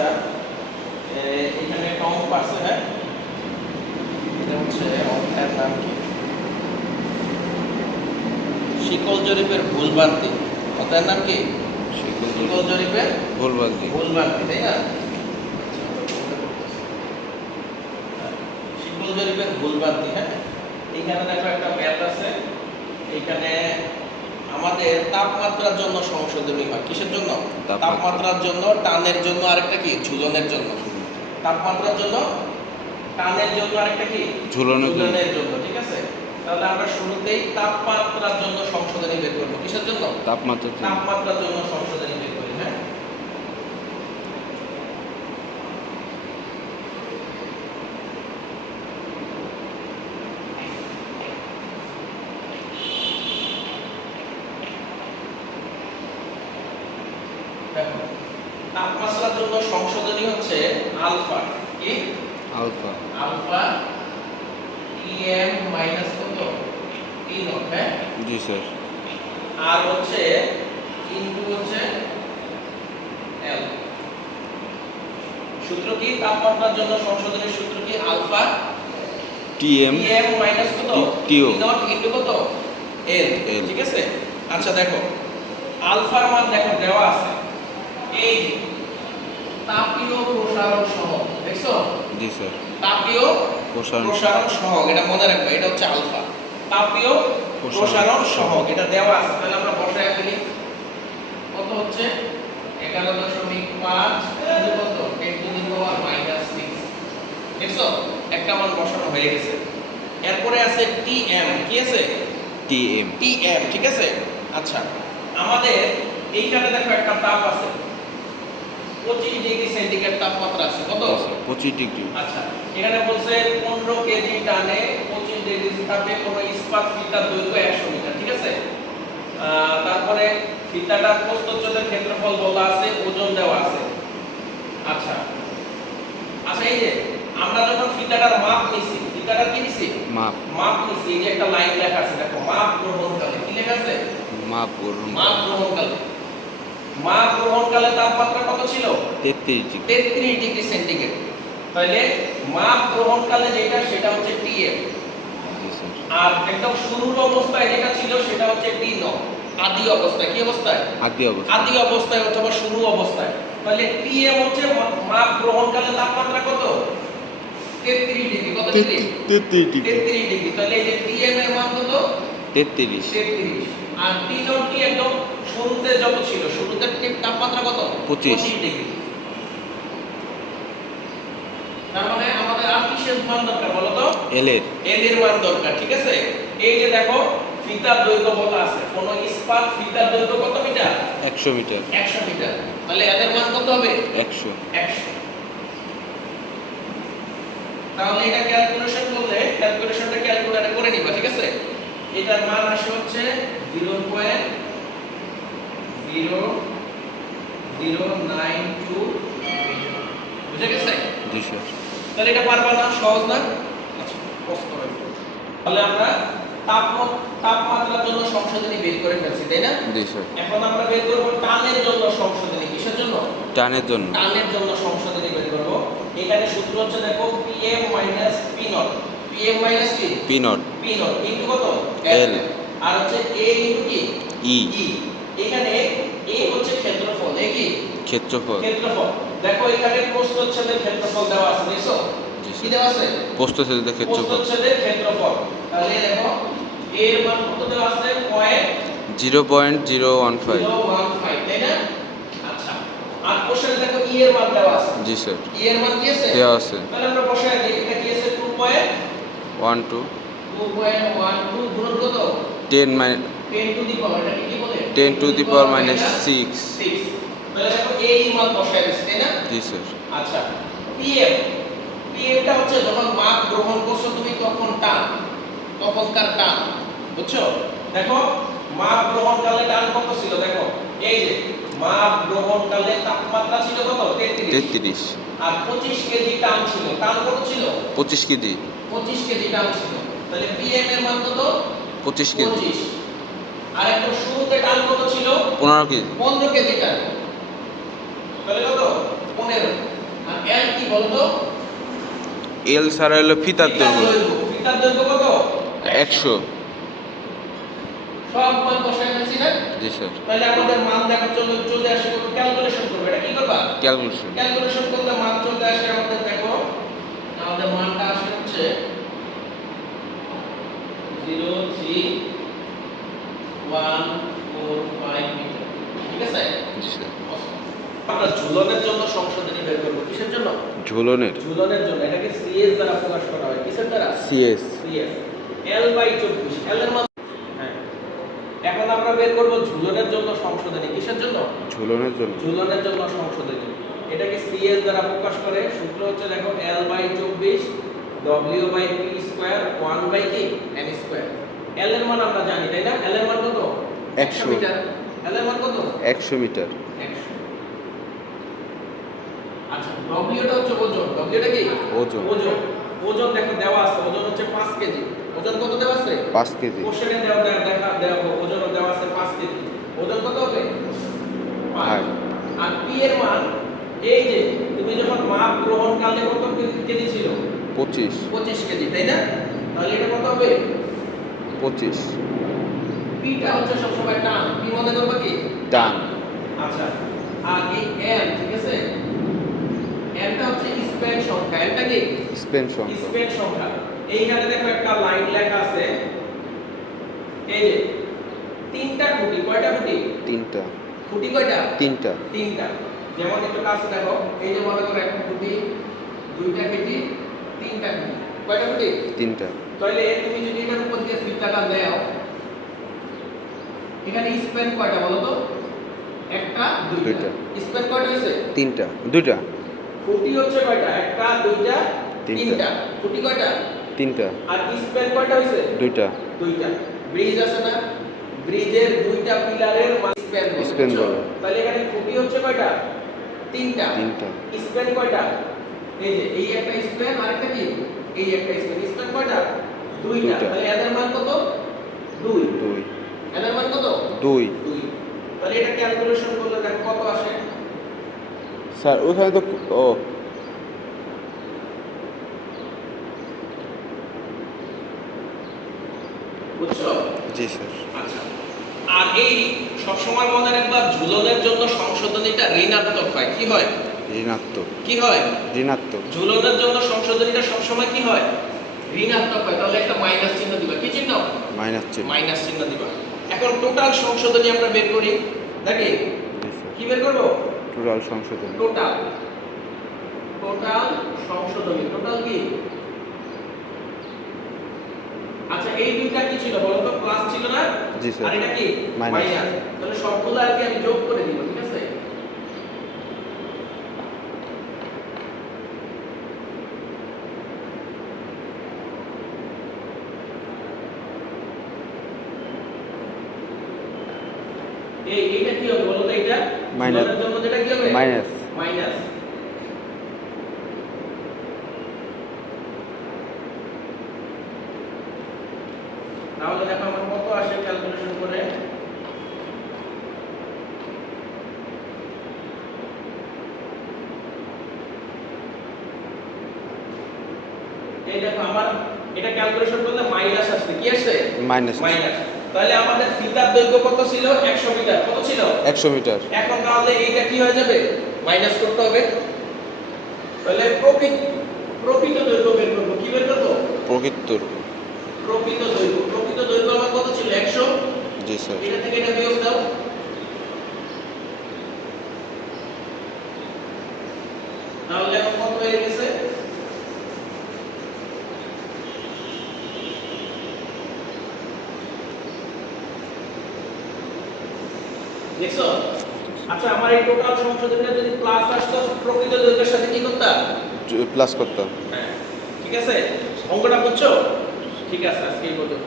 আচ্ছা এখানে একটা অঙ্ক আছে, হ্যাঁ, এটা হচ্ছে অঙ্কের নাম কি, শিকল জরিপের ভুলভ্রান্তি। অঙ্কের নাম কি, শিকল জরিপের ভুলভ্রান্তি, তাই না? শিকল জরিপের ভুলভ্রান্তি, হ্যাঁ। এখানে দেখো একটা ম্যাথ আছে, এখানে আমাদের তাপমাত্রার জন্য সংশোধনী হয়। কিসের জন্য? তাপমাত্রার জন্য, টানের জন্য, আরেকটা কি, ঝুলনের জন্য। তাপমাত্রার জন্য, টানের জন্য, আরেকটা কি, ঝুলনের জন্য। ঠিক আছে, তাহলে আমরা শুরুতেই তাপমাত্রার জন্য সংশোধনী বের করব। কিসের জন্য? তাপমাত্রার জন্য সংশোধনী বের করি, হ্যাঁ। দেখো তাপমাত্রার জন্য সংশোধনী হচ্ছে আলফা। কি? আলফা টিএম মাইনাস কত, টি নট, হ্যাঁ। জি স্যার। আর হচ্ছে ইনটু হচ্ছে এল। সূত্র কি তাপমাত্রার জন্য সংশোধনের সূত্র কি? আলফা টিএম মাইনাস কত, টি নট ইনটু কত, এল। ঠিক আছে, আচ্ছা দেখো আলফার মান দেখো দেওয়া আছে, এই তাপীয় প্রসারণ সহগ, দেখছো? জি স্যার। তাপীয় প্রসারণ সহগ, এটা মনে রাখবে, এটা হচ্ছে আলফা, তাপীয় প্রসারণ সহগ, এটা দেওয়া আছে। তাহলে আমরা বসায় ফেলি, কত হচ্ছে 11.5 কত 10 টু দি পাওয়ার -6। দেখছো একটা মান বসানো হয়ে গেছে। এরপরে আছে টিএম। কি আছে? টিএম। ঠিক আছে, আচ্ছা আমাদের এইখানে দেখো একটা তাপ আছে 25 ডিগ্রি সেন্টিগ্রেড তাপমাত্রা আছে। কত? 25 ডিগ্রি। আচ্ছা এখানে বলছে 15 কেজি টানে 25 ডিগ্রি তাপে কোন ইস্পাত ফিতার দৈর্ঘ্য 100 মিটার। ঠিক আছে, তারপরে ফিতাটার প্রস্থচ্ছেদের ক্ষেত্রফল বলা আছে, ওজন দেওয়া আছে। আচ্ছা আচ্ছা এই যে আমরা যখন ফিতাটার মাপ নিছি, ফিতাটার কি নিছি, মাপ নিছি, এই যে একটা লাইন লেখা আছে দেখো, মাপ গ্রহণকালে। কি লেখা আছে? মাপ গ্রহণকালে। মাপ গ্রহণকালে তাপমাত্রা কত ছিল? 33 ডিগ্রি সেন্টিগ্রেড। তাহলে মাপ গ্রহণকালে যেটা সেটা হচ্ছে টিএম, আর একদম শুরুর অবস্থায় যেটা ছিল সেটা হচ্ছে টি নট, আদি অবস্থায়। কি অবস্থায়? আদি অবস্থায় অথবা শুরু অবস্থায়। তাহলে টিএম হচ্ছে মাপ গ্রহণকালে তাপমাত্রা কত? 33 ডিগ্রি। কত ডিগ্রি? 33 ডিগ্রি। তাহলে এই যে টিএম এর মান কত? 33। আর টি নট কি একদম শুরুতে যত ছিল, শুরুতে তাপমাত্রা কত? 25 ডিগ্রি। তার মানে আমাদের আর কিসের মান দরকার বলো তো? এল এর মান দরকার। ঠিক আছে, এই যে দেখো ফিতার দৈর্ঘ্য বলা আছে, কোন ইস্পাত ফিতার দৈর্ঘ্য কত মিটার? 100 মিটার। তাহলে এদের মান কত হবে? 100। তাহলে এটা ক্যালকুলেশন করলে, ক্যালকুলেশনটা ক্যালকুলেটরে করে নিবা। ঠিক আছে, এটার মান আসে হচ্ছে 0.0092। বুঝে গেছে? জি স্যার। তাহলে এটা পারবা না? সহজ না? আচ্ছা কষ্ট করে। তাহলে আমরা তাপমাত্রার জন্য সংশোধনী বের করে ফেলছি, তাই না? জি স্যার। এখন আমরা বের করব টানের জন্য সংশোধনী। কিসের জন্য? টানের জন্য সংশোধনী বের করব। এখানে সূত্র হচ্ছে দেখো PM minus P not. PM minus কি? P নট ইনটু কত? L। আর হচ্ছে A ইনটু কি? E। এখানে A হচ্ছে ক্ষেত্রফল, A কি? ক্ষেত্রফল। দেখো এখানে প্রস্থচ্ছেদের ক্ষেত্রফল দেওয়া আছে, দেখছো? কি দেওয়া আছে? প্রস্থচ্ছেদের ক্ষেত্রফল। তাহলে দেখো A এর মান কত দেওয়া আছে? 0.015, তাই না? আচ্ছা আর কোশ্চেনে দেখো E এর মান দেওয়া আছে। জি স্যার। E এর মান কি আছে? দেওয়া আছে। তাহলে আমরা বসাই দিই, এটা কি আছে? 2.12 গুণন কত? 10 টু দি পাওয়ার, এটা কি বলে? 10 to the power minus 6। তাহলে দেখো এই মান বসাই দিছি, তাই না? জি স্যার। আচ্ছা PM টা হচ্ছে যখন মাপ গ্রহণ করছো তুমি তখনকার টান, বুঝছো? দেখো মাপ গ্রহণকালে টান কত ছিল? দেখো এই যে মাপ গ্রহণকালে তাপমাত্রা ছিল কত? 33। আর 25 কেজি টান ছিল। টান কত ছিল? 25 কেজি টান ছিল। তাহলে PM এর মান কত? 25 কেজি। আর একদম শুরুতে টান কত ছিল? 15 কেজি টান। তাহলে কত? 15। কি বলতো? এল ছাড়া হলো ফিতার দৈর্ঘ্য ফিতার দৈর্ঘ্য কত? 100। সব মান বসায় ফেলছি না? জি স্যার। তাহলে আমাদের মান দেখা চলে আসে, ক্যালকুলেশন করবে। এটা কি করবা? ক্যালকুলেশন। ক্যালকুলেশন করলে মান চলে আসে আমাদের, দেখো আমাদের মানটা আসে হচ্ছে 03145 মিটার। ঠিক আছে? জি স্যার। আমরা ঝুলনের জন্য সংশোধনী বের করব। কিসের জন্য? ঝুলনের। ঝুলনের জন্য। এটাকে সিএস দ্বারা প্রকাশ করা হয়। কিসের দ্বারা? সিএস। সিএস। L/24। L এর মান, হ্যাঁ। এখন আমরা বের করব ঝুলনের জন্য সংশোধনী। কিসের জন্য? ঝুলনের জন্য। ঝুলনের জন্য সংশোধনী। এটাকে সিএস দ্বারা প্রকাশ করে। সূত্র হচ্ছে দেখো L/24 W/P² 1/কি N²। L এর মান আমরা জানি, তাই না? L এর মান কত? 100 মিটার। L এর মান কত? 100 মিটার। 100। আচ্ছা, W টা হচ্ছে ওজন। W টা কি? ওজন। ওজন। ওজন দেখো দেওয়া আছে। ওজন হচ্ছে 5 কেজি। ওজন কত দেওয়া আছে? 5 কেজি। কোশ্চেনে দেওয়া ওজন দেওয়া আছে 5 কেজি। ওজন কত হবে? 5। আর P এর মান, এই যে তুমি যখন মাপ গ্রহণকালে কত কেজি ছিল? 25 কেজি, তাই না? তাহলে এটা কত হবে? 25। P টা হচ্ছে সবসময় টান। P মনে করবে কি? টান। আচ্ছা, আর এই M, ঠিক আছে? M টা হচ্ছে স্প্যান সংখ্যা। M টা কি? স্পেন সংখ্যা। স্প্যান সংখ্যা। এইখানে দেখো একটা লাইন লেখা আছে। এই যে তিনটা খুঁটি। কয়টা খুঁটি? 3টা। খুঁটি কয়টা? 3টা। তিনটা। যেমন একটু কাছে দেখো, এই যে মনে করো একটা খুঁটি, দুইটা খুঁটি, তিনটা খুঁটি। কয়টা খুঁটি? 3টা। তাহলে তুমি যদি এটার উপর দিয়ে ফিতাটা দাও, এখানে স্প্যান কয়টা বলো তো? একটা, দুইটা। স্প্যান কয়টা হইছে? 3টা। 2টা। খুঁটি হচ্ছে কয়টা? একটা, দুইটা, তিনটা। খুঁটি কয়টা? 3টা। আর স্প্যান কয়টা হইছে? 2টা। দুইটা। ব্রিজ আছে না? ব্রিজের দুইটা পিলারের স্প্যান বলে। তাহলে এখানে খুঁটি হচ্ছে কয়টা? তিনটা। 3টা। স্প্যান কয়টা? এই যে এই একটা স্প্যান, আরেকটা কি? এই একটা স্প্যান। স্প্যান কয়টা? দুইটা। দুইটা। তাহলে এদের মান কত? 2। 2। এদের মান কত? 2। 2। তাহলে এটা ক্যালকুলেশন করলে দেখো কত আসে? স্যার ওখানে তো ও বুঝছো? জি স্যার। আচ্ছা। আর এই সবসময় মনে রাখবা, ঝুলনের জন্য সংশোধনীটা ঋণাত্মক হয়। কি হয়? ঋণাত্মক। কি হয়? ঋণাত্মক। ঝুলনের জন্য সংশোধনীটা সবসময় কি হয়? ঋণাত্মক হয়। তাহলে একটা মাইনাস চিহ্ন দিবা। কি চিহ্ন? মাইনাস চিহ্ন। মাইনাস চিহ্ন দিবা। এখন টোটাল সংশোধনী আমরা বের করি। দেখি জি স্যার। কি বের করব? টোটাল সংশোধন। টোটাল। টোটাল সংশোধনী। টোটাল কি? আচ্ছা, এই দুইটা কি ছিল বলো তো? প্লাস ছিল না? জি স্যার। আর এটা কি? মাইনাস। তাহলে সবগুলো আর কি আমি যোগ করে দিব। ঠিক আছে? এইটা কি হবে বলো তো? এটা মাইনাস। ঝুলনের জন্য যেটা কি হবে? মাইনাস। মাইনাস। তাহলে দেখো আমার কত আসে ক্যালকুলেশন করে? এই দেখো আমার এটা ক্যালকুলেশন করলে মাইনাস আসছে। কি আসছে? মাইনাস। মাইনাস। তাহলে আমাদের ফিতার দৈর্ঘ্য কত ছিল? 100 মিটার। কত ছিল? 100 মিটার। এখন তাহলে এইটা কি হয়ে যাবে? মাইনাস করতে হবে। তাহলে প্রকৃত দৈর্ঘ্য বের করব। কি বের করব? প্রকৃত দৈর্ঘ্য। প্রকৃত দৈর্ঘ্য। প্রকৃত দৈর্ঘ্য আমার কত ছিল? 100। জি স্যার। এটা থেকে এটা বিয়োগ দাও। তাহলে এখন কত হয়ে গেছে? দেখছো? আচ্ছা, আমার এই টোটাল সংশোধনীটা যদি প্লাস আসতো, প্রকৃত দৈর্ঘ্যের সাথে কি করতাম? প্লাস করতাম। হ্যাঁ। ঠিক আছে? অঙ্কটা বুঝছো? ঠিক আছে, আজকে এই পর্যন্ত।